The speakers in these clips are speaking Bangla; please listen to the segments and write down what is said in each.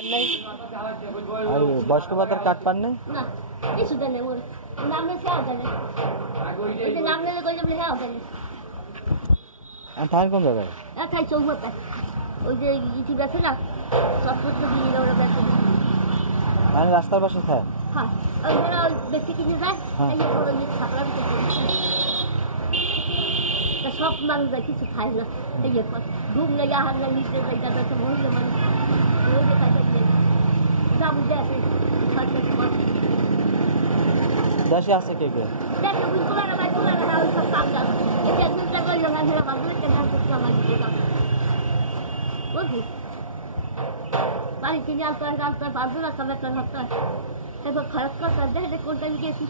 আর বয়স্ক ভাতার কার্ড পান নাই? না কিছু দেন ওর নামে খেয়াল দেন ওই যে নামে কইলে বলে হ্যাঁ দেন থাকেন কোন জায়গায়? একাই চৌমাথা ওই যে ইটি গেছে না সবপত্র দিয়ে ওরা গেছে মানে রাস্তার পাশে থাকে? হ্যাঁ ওইখানে ওই ব্যক্তি কিনে যায় এই করে নিয়ে খাপড়া সব মানুষ যায় কিছু খায় না এই ঘুম লেগে আহার না নিচে যাচ্ছে মহিলা মানুষ ওই যে কাজে যাবো দেখে দেশে আছে কে কে? দেখে বুঝবো না ভাই তোলা না ওই সব কাজ যাবে এই একদিনটা করলো না সেটা ভাবলে কেন করতে আমার দিকে বুঝলি বাড়ি কিনে আনতে পারবো না সবাই তোর হাতটা এবার খারাপ করতে দেখে কোনটা গিয়েছি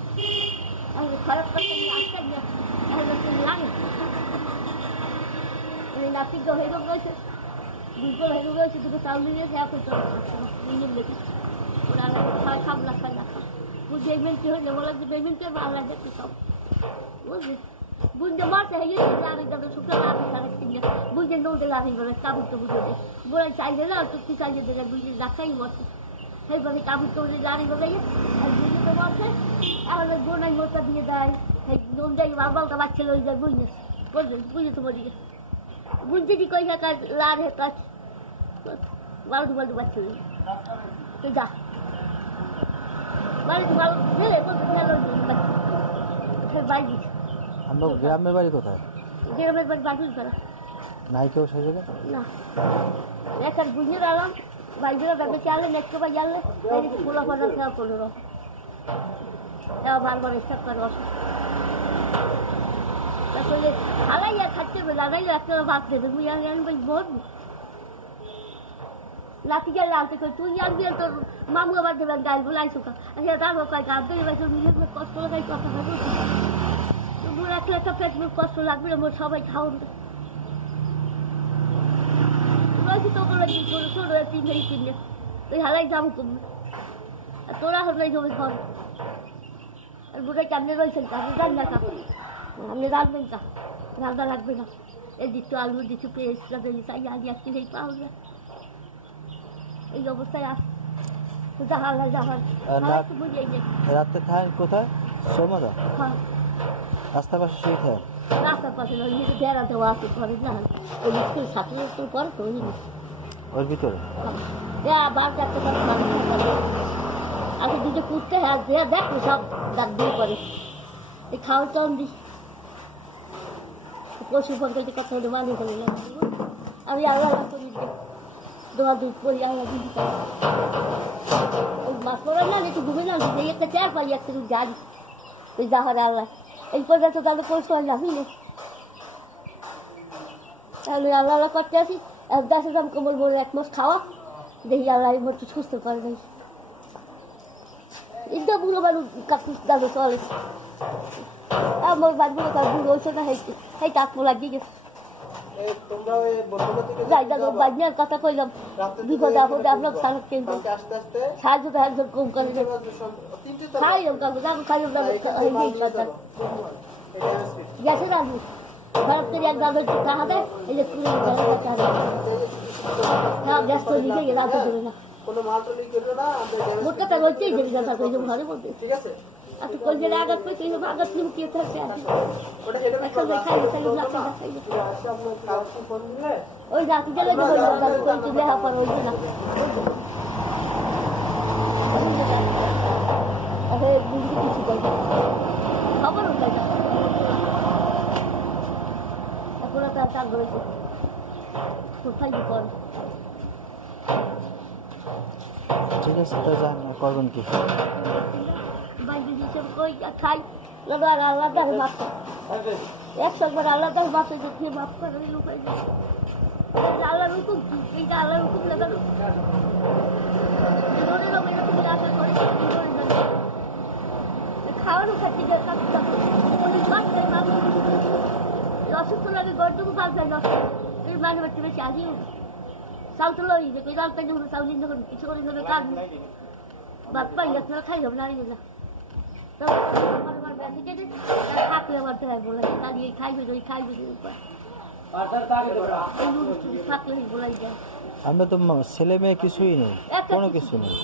খারাপ করতে নিয়ে আসতে গিয়ে এখন লাগে নাতি হয়ে রয়েছে দুটো হয়ে রয়েছে দুটো চাউল নিয়ে খেয়া করতে দেখি ওরা খাব না খাই না খাব বুঝে পেমেন্ট হয়ে বলে যে পেমেন্টে বাংলা দেখতে সব বুঝলি বুঝতে মারতে হয়ে লাগে যাবে শুক্র লাগে সারা কিনে বুঝে নৌতে লাগে বলে কাবুর তো বুঝে দে বলে চাইলে না চুক্তি চাইলে দেখে বুঝলে রাখাই মরছে সেইভাবে কাবুর তো গাড়ি বলে বুঝে তো মরছে এখন বোনাই মোটা দিয়ে দেয় সেই নুন যাই বাবালটা বাচ্চা লই যায় বুঝলে বুঝলে তো বলি বুঝতে কি কই কাজ লার হে কাজ বালু বালু বাচ্চা তো যা বালু বালু দিলে বলতে গেল বাচ্চা বাইরে আমরা গ্রামের বাড়ি কোথায়? গ্রামের বাড়ি বাজুল করা নাই কেউ সেই জায়গায় না একার বুঝে গেলাম বাইরে ব্যাগে চালে নেক্সট বার জানলে খোলা ফোলা খেয়া করলো বারবার এসব করে অসুস্থ তারপরে হারাইয়া খাচ্ছে লাগাইলে একটা ভাত দেবে তুই আনবি ভোট লাঠি গেলে আনতে কই তুই আনবি তোর মামু আবার দেবেন গাইল বলে আইসো আচ্ছা তারপর কয় গাছ এবার তোর নিজের কষ্ট লাগাই কথা খাবো তোর রাখলে একটা পেট কষ্ট লাগবে আমার সবাই খাওয়ান রয়েছি তো করে ছোট তিন ধরে কিনে তুই হারাই যাবো তুমি আর তোরা হলে জমি ঘর আর বোটাই কেমনে রয়েছেন আপনি রান্না কাপড় আপনি রাঁধবেন না রান্না লাগবে না এই দিচ্ছ আলু দিচ্ছ পেঁয়াজ চাই আগে আসছি সেই পাওয়া যায় এই অবস্থায় আস রাতে খায় কোথায়? সোমাদা হ্যাঁ রাস্তার পাশে সেই খায় রাস্তার পাশে বেড়া দেওয়া আছে ঘরে না ওই স্কুল ছাত্র তো পরে তো ওর ভিতরে বার চারটে আগে দুটো কুটতে হ্যাঁ দেয়া দেখ সব দাঁত দিয়ে করে এই খাওয়ার চন দিস পশু ফলকে কথা হলে মানুষ হলে আমি আল্লাহ করি দোয়া দুধ করি আল্লাহ দিদি ওই মাছ পড়া না একটু ঘুরে না এই একটা চেয়ার পাই একটা গাড়ি ওই যাহারে আল্লাহ এই পর্যন্ত তাহলে কষ্ট হয় না বুঝলি তাহলে আল্লাহ আল্লাহ করতে আসি এক দেশে দাম কমল বলে এক মাস খাওয়া দেখি আল্লাহ একটু সুস্থ করে দেখি এটা বুড়ো মানুষ কাকুস দাদু চলে আমার বাড়িগুলো তার বুড়ো হয়েছে না সেই কাকু লাগিয়ে গেছে যাই দাদু বাড়ির কথা কইলাম বিপদে আপদে আমরা সারা কেন্দ্র সাহায্য তো একজন কম করে খাইলাম কাকু যাবো খাইলাম গেছে দাদু ঘর থেকে এক দাদু টাকা দেয় এই যে তুলে হ্যাঁ গ্যাস করে নিতে গেলে রাতে দেবে না মোটটা রয়েছেই যে কথা কই ঘরে বলতে আচ্ছা কই যে আঘাত পেয়ে তুই আঘাত নিয়ে কে থাকছে ওই রাতে গেলে দেখা পর ওই না কিছু করবে খবর ওটাই এখন তার চাল রয়েছে কোথায় কি কর ঠিক আছে তো যান করবেন কি বাইরে হিসেব কই খাই আর আলাদা মাপ একশোবার আলাদা মাপে যদি মাপ করে লুকাই যায় আল্লাহর হুকুম এইটা আল্লাহর হুকুম লাগানো খাওয়ানো খাচ্ছি অসুস্থ লাগে গরটুকু কাজ হয় না এই মাঝে বাচ্চা বেশি আগিয়ে চাল তো লই যে লাল পাই যখন চাউল যখন কিছু করে ধরে কাজ বাদ পাই আপনারা খাই হবে নারী না থাকলে আমার দেয় বলে দাঁড়িয়ে খাইবে খাইবে থাকলে বলাই যায় আমরা তো ছেলে মেয়ে কিছুই নেই, একটা কোনো কিছু কিছু নেই।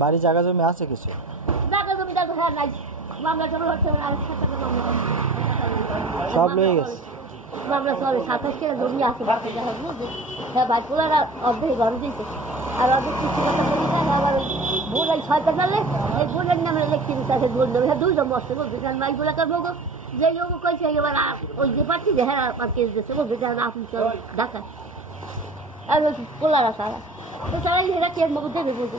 বাড়ি জায়গা জমি আছে কিছু? সব লয়ে গেছে। মামলা চলে 27 কেজি জমি আছে হ্যাঁ ভাই পোলারা অর্ধেক ঘরে দিয়েছে আর অর্ধেক কিছু কথা বলি না আবার বোন এই 6টা সালে এই বোনের নামে লিখতে দিতে আছে বোন দেবে হ্যাঁ 2জন মরছে বলছে কারণ মাই বলে কার বলবো যে ও কইছে এবার ওই যে পাচ্ছি যে হ্যাঁ আমার কেস দিচ্ছে বলছে যে আপনি চল ঢাকা আর ওই পোলারা সারা তো সারাই হেরা কেস মতো দেবে বলছে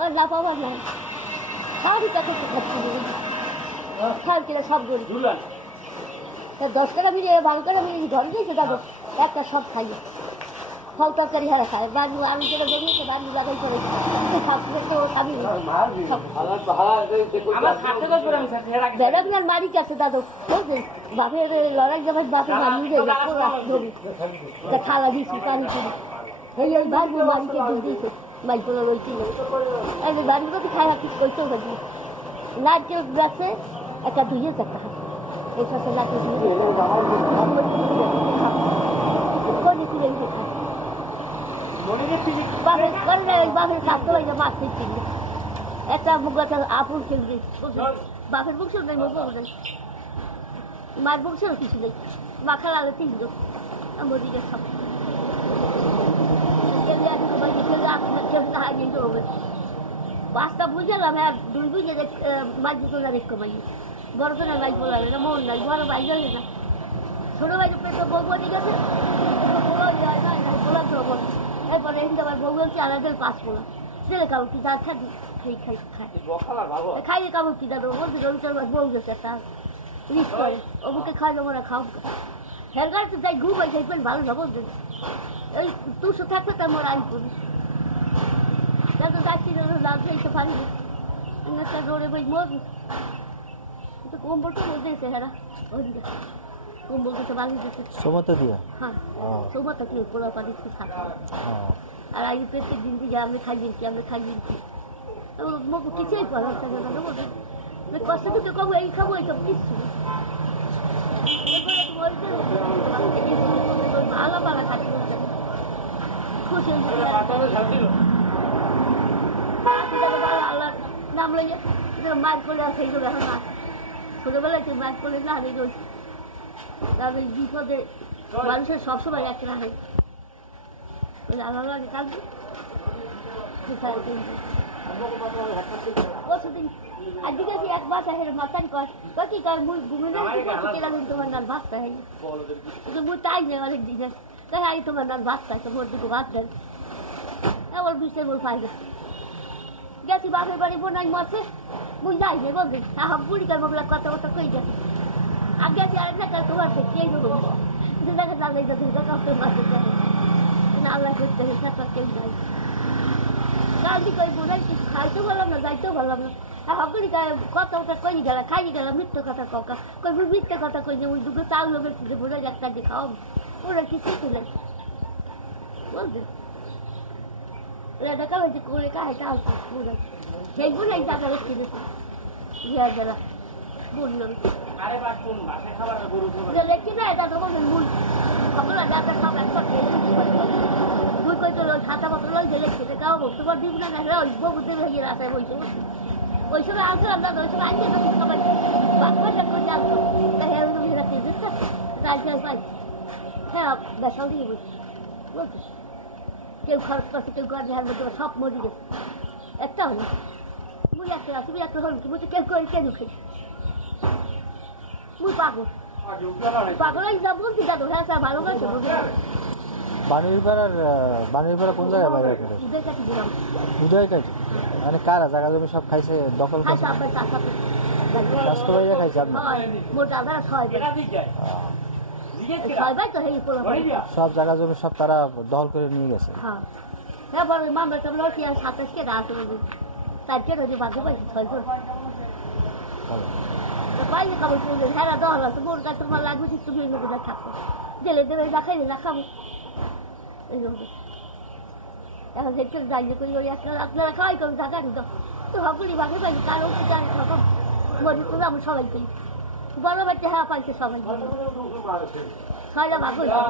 ওর না পাওয়ার নাই সারি টাকা খাচ্ছি খাল কিনা সব গরি 10 টাকা মিলে 12 টাকা মিলে ঘরে দিয়েছে দাদু একটা সব খাইয়ে ফল তরকারি হারা খায় বাড়ি আলু করে বেরিয়েছে বাড়ি লাগাই করে বেড়ার মালিক আছে দাদু বুঝলেন বাপের লড়াই যাবার বাপের মানিয়ে যায় খালা দিয়েছি পানি কিনে এই ওই বাড়ি মালিকে দুধ দিয়েছে মাইকোলা ওই কিনে এই বাড়ির কথা খায় কিছু করতেও থাকি নারকেল গাছে একটা ধুয়ে একটা হাত এই সাথে নারকেল বাপের কাছে মাছ কিনবে একটা মুখ আপুর কিনবে বাপের বুক নেই মুখ নেই মার বুক ছিল কিছু নেই মাখা লালে 3 জন মোদিকে সব পাঁচটা বুঝলাম হ্যাঁ 2 বুঝে মাছ দিত না রেখ কমাই বড় তো না মাছ বলা না মন নাই বড় ভাই যাবে না ছোট ভাই তো বউ বলে গেছে বলা তো এরপরে আমার বউ বলছে আলাদের 5 পোলা ছেলে কাবু কি যা খাবি খাই খাই খাই খাইয়ে কাবু কি দাদু বলছে রবিচার বউ গেছে একটা রিস করে ওকে খাই দেবো না খাও হেলগার তো যাই ঘুম হয়েছে ভালো না বলছে এই তুষো থাকলে তার মোর আই করি দাদু যাচ্ছি লাভ যাইতে পারি একটা রোডে বই মরবি তো কম্বলটা দিয়েছে হেরা ওদিকে কম্বল দিতে বালি দিতে সমতা দিয়া হ্যাঁ সমতা কি পোলা পানি থাকে আর আগে প্রত্যেক দিন থেকে আমি খাই দিচ্ছি মুখ কিছুই করা হচ্ছে না বলবে কষ্ট থেকে কম এই খাবো এইসব কিচ্ছু ভালো পালা খাচ্ছি খুশি আল্লাহ নাম লইয়া মাছ করলে আর সেই করে এখন না ছোটবেলায় তুই মাছ করলে না আমি রয়েছি তাহলে বিপদে মানুষের সবসময় এক রাখে আল্লাহ থাকবে প্রতিদিন আজকে এক মাস আগে মাথায় কয় কি কয় মুই ঘুমে তোমার নাম ভাত খাই কিন্তু মুই তাই নেই অনেক দিনের তাই আই তোমার নাম ভাত খাই তো মোর দুটো ভাত দেন ওর বিষয় মোর পাই গেছি বাপের বাড়ি বোনাই মাসে মুই যাই নে বলছি আহ বুড়িকার মোগলা কথা কথা কই গেছে আর গেছি আর না তোমার দেখেই দেবো দেখা যাবে কাউকে মাসে যায় আল্লাহ করতে হবে কেউ যাই কালকে কই বোনাই কিছু খাইতেও পারলাম না যাইতেও পারলাম না হকরি কথা ওটা কই গেল খাই গেল মিথ্যে কথা কাকা কই মিথ্যে কথা কই যে ওই দুটো চাল লোকের খুঁজে বোঝা একটা দিয়ে খাওয়াব ওরা কিছু তুলে বলবে দেখা হয়েছে করে কাহিটা আসছে বোঝা সেই বোঝাই টাকা রেখে দিয়েছে বিয়ার বেলা বললাম রেখে দেয় তা তো বলবেন মূল সকলে যাতে সব একটা দুই কই তো খাতা পত্র লই যে রেখে দে কাউ তোমার দিব না ওই বউ দেবে গিয়ে রাস্তায় বইছে ওই সময় আসলাম দাদা ওই সময় আনছে সবাই বাচ্চা করে জানতো তাই এরকম রাখতে দিচ্ছে রাজ্য পাই হ্যাঁ বেসাও দিয়ে বলছি বলছিস কেউ খরচ করছে কেউ করে হার মধ্যে সব মরে গেছে একটা হলো মুই একটা তুমি একটা হল কি বলছে কেউ করে কেন খেয়েছি মুই পাগল পাগল যা বলছি দাদু হ্যাঁ স্যার ভালোবাসে বাণীরপাড়া কোন জায়গায় বাইরে উদয় কাটি মানে কারা জায়গা জমি সব খাইছে দখল করছে স্বাস্থ্য ভাইয়া খাইছে সব জায়গা জমি সব তারা দখল করে নিয়ে গেছে মামলা টামলা কি আর 27 কে রাত হয়ে তার কে রোজ বাধ্য পাইছে 6 জন বাইরে খাবো হেরা দল আছে মোর কাছে তোমার লাগবে তুমি লোকেরা থাকো জেলে দেবে রাখাই না খাবো এই এখন যেটা যাই করি ওই আপনারা খাওয়াই করুন টাকা দিত তো সকলেই ভাগে পাইছি কারণ রকম মজুর করে আমরা সবাই করি বড় বাচ্চা হ্যাঁ পাইছে সবাই ছয়টা ভাগ হয়েছে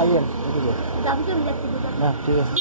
আইয়েন এদিকে যাবি কেমন যাচ্ছি হ্যাঁ ঠিক আছে